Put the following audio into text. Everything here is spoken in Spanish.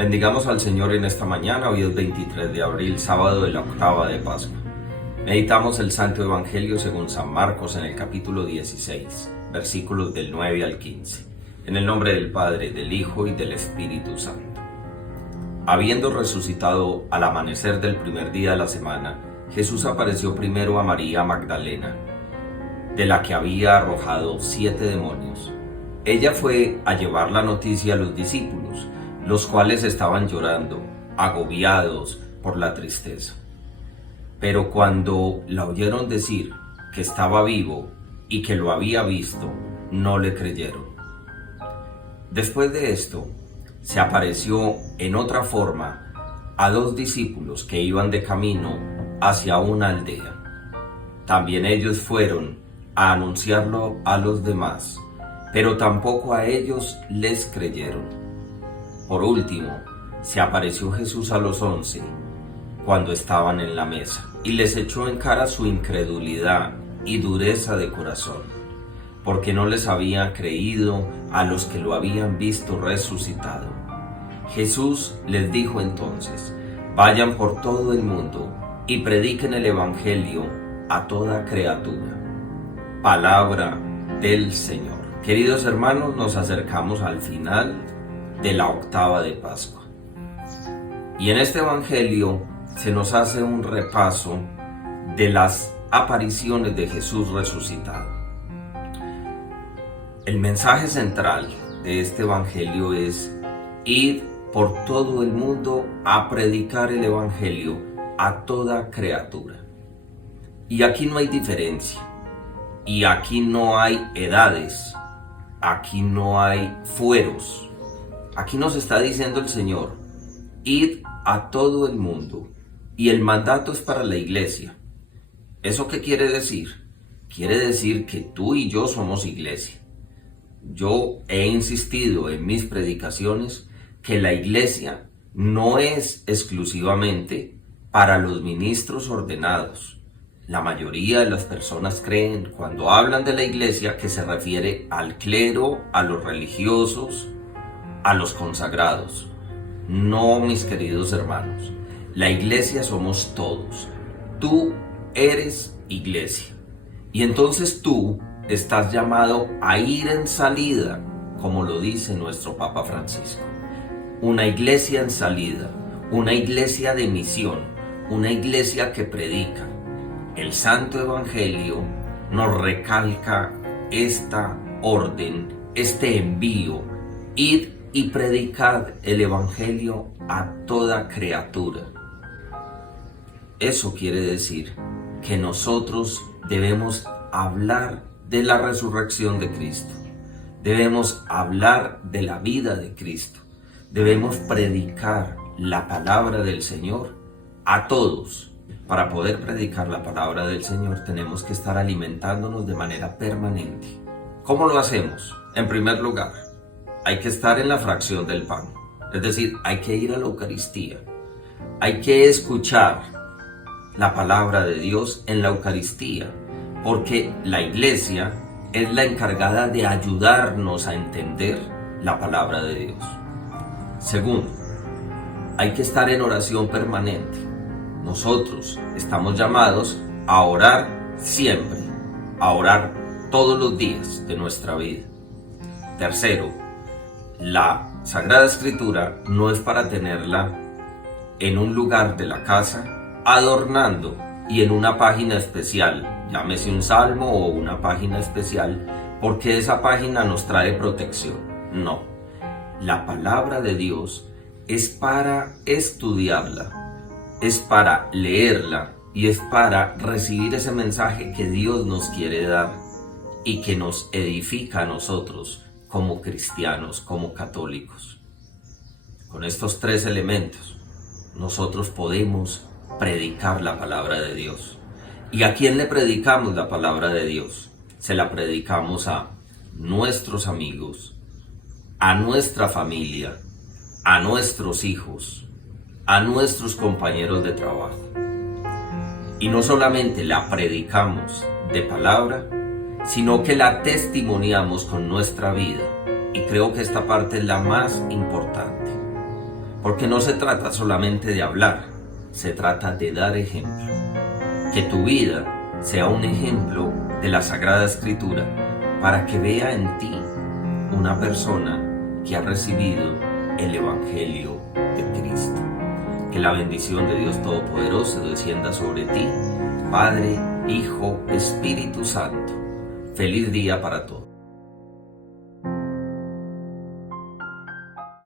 Bendigamos al Señor en esta mañana. Hoy es 23 de abril, sábado de la octava de Pascua. Meditamos el Santo Evangelio según San Marcos en el capítulo 16, versículos del 9 al 15. En el nombre del Padre, del Hijo y del Espíritu Santo. Habiendo resucitado al amanecer del primer día de la semana, Jesús apareció primero a María Magdalena, de la que había arrojado 7 demonios. Ella fue a llevar la noticia a los discípulos, los cuales estaban llorando, agobiados por la tristeza. Pero cuando la oyeron decir que estaba vivo y que lo había visto, no le creyeron. Después de esto, se apareció en otra forma a 2 discípulos que iban de camino hacia una aldea. También ellos fueron a anunciarlo a los demás, pero tampoco a ellos les creyeron. Por último, se apareció Jesús a los 11 cuando estaban en la mesa y les echó en cara su incredulidad y dureza de corazón, porque no les había creído a los que lo habían visto resucitado. Jesús les dijo entonces: vayan por todo el mundo y prediquen el Evangelio a toda criatura. Palabra del Señor. Queridos hermanos, nos acercamos al final de la octava de Pascua. Y en este Evangelio se nos hace un repaso de las apariciones de Jesús resucitado. El mensaje central de este Evangelio es: id por todo el mundo a predicar el Evangelio a toda criatura. Y aquí no hay diferencia, y aquí no hay edades, aquí no hay fueros. Aquí nos está diciendo el Señor: id a todo el mundo, y el mandato es para la iglesia. ¿Eso qué quiere decir? Quiere decir que tú y yo somos iglesia. Yo he insistido en mis predicaciones que la iglesia no es exclusivamente para los ministros ordenados. La mayoría de las personas creen, cuando hablan de la iglesia, que se refiere al clero, a los religiosos, a los consagrados. No, mis queridos hermanos, la iglesia somos todos. Tú eres iglesia. Y entonces tú estás llamado a ir en salida, como lo dice nuestro Papa Francisco. Una iglesia en salida, una iglesia de misión, una iglesia que predica. El Santo Evangelio nos recalca esta orden, este envío: id y predicad el Evangelio a toda criatura. Eso quiere decir que nosotros debemos hablar de la resurrección de Cristo, debemos hablar de la vida de Cristo, debemos predicar la palabra del Señor a todos. Para poder predicar la palabra del Señor tenemos que estar alimentándonos de manera permanente. ¿Cómo lo hacemos? En primer lugar, hay que estar en la fracción del pan, es decir, hay que ir a la Eucaristía, hay que escuchar la palabra de Dios en la Eucaristía, porque la iglesia es la encargada de ayudarnos a entender la palabra de Dios. Segundo, hay que estar en oración permanente. Nosotros estamos llamados a orar siempre, a orar todos los días de nuestra vida. Tercero, la Sagrada Escritura no es para tenerla en un lugar de la casa, adornando y en una página especial, llámese un salmo o una página especial, porque esa página nos trae protección. No, la palabra de Dios es para estudiarla, es para leerla y es para recibir ese mensaje que Dios nos quiere dar y que nos edifica a nosotros como cristianos, como católicos. Con estos 3 elementos, nosotros podemos predicar la palabra de Dios. ¿Y a quién le predicamos la palabra de Dios? Se la predicamos a nuestros amigos, a nuestra familia, a nuestros hijos, a nuestros compañeros de trabajo. Y no solamente la predicamos de palabra, sino que la testimoniamos con nuestra vida. Y creo que esta parte es la más importante. Porque no se trata solamente de hablar, se trata de dar ejemplo. Que tu vida sea un ejemplo de la Sagrada Escritura para que vea en ti una persona que ha recibido el Evangelio de Cristo. Que la bendición de Dios Todopoderoso descienda sobre ti, Padre, Hijo, Espíritu Santo. Feliz día para todos.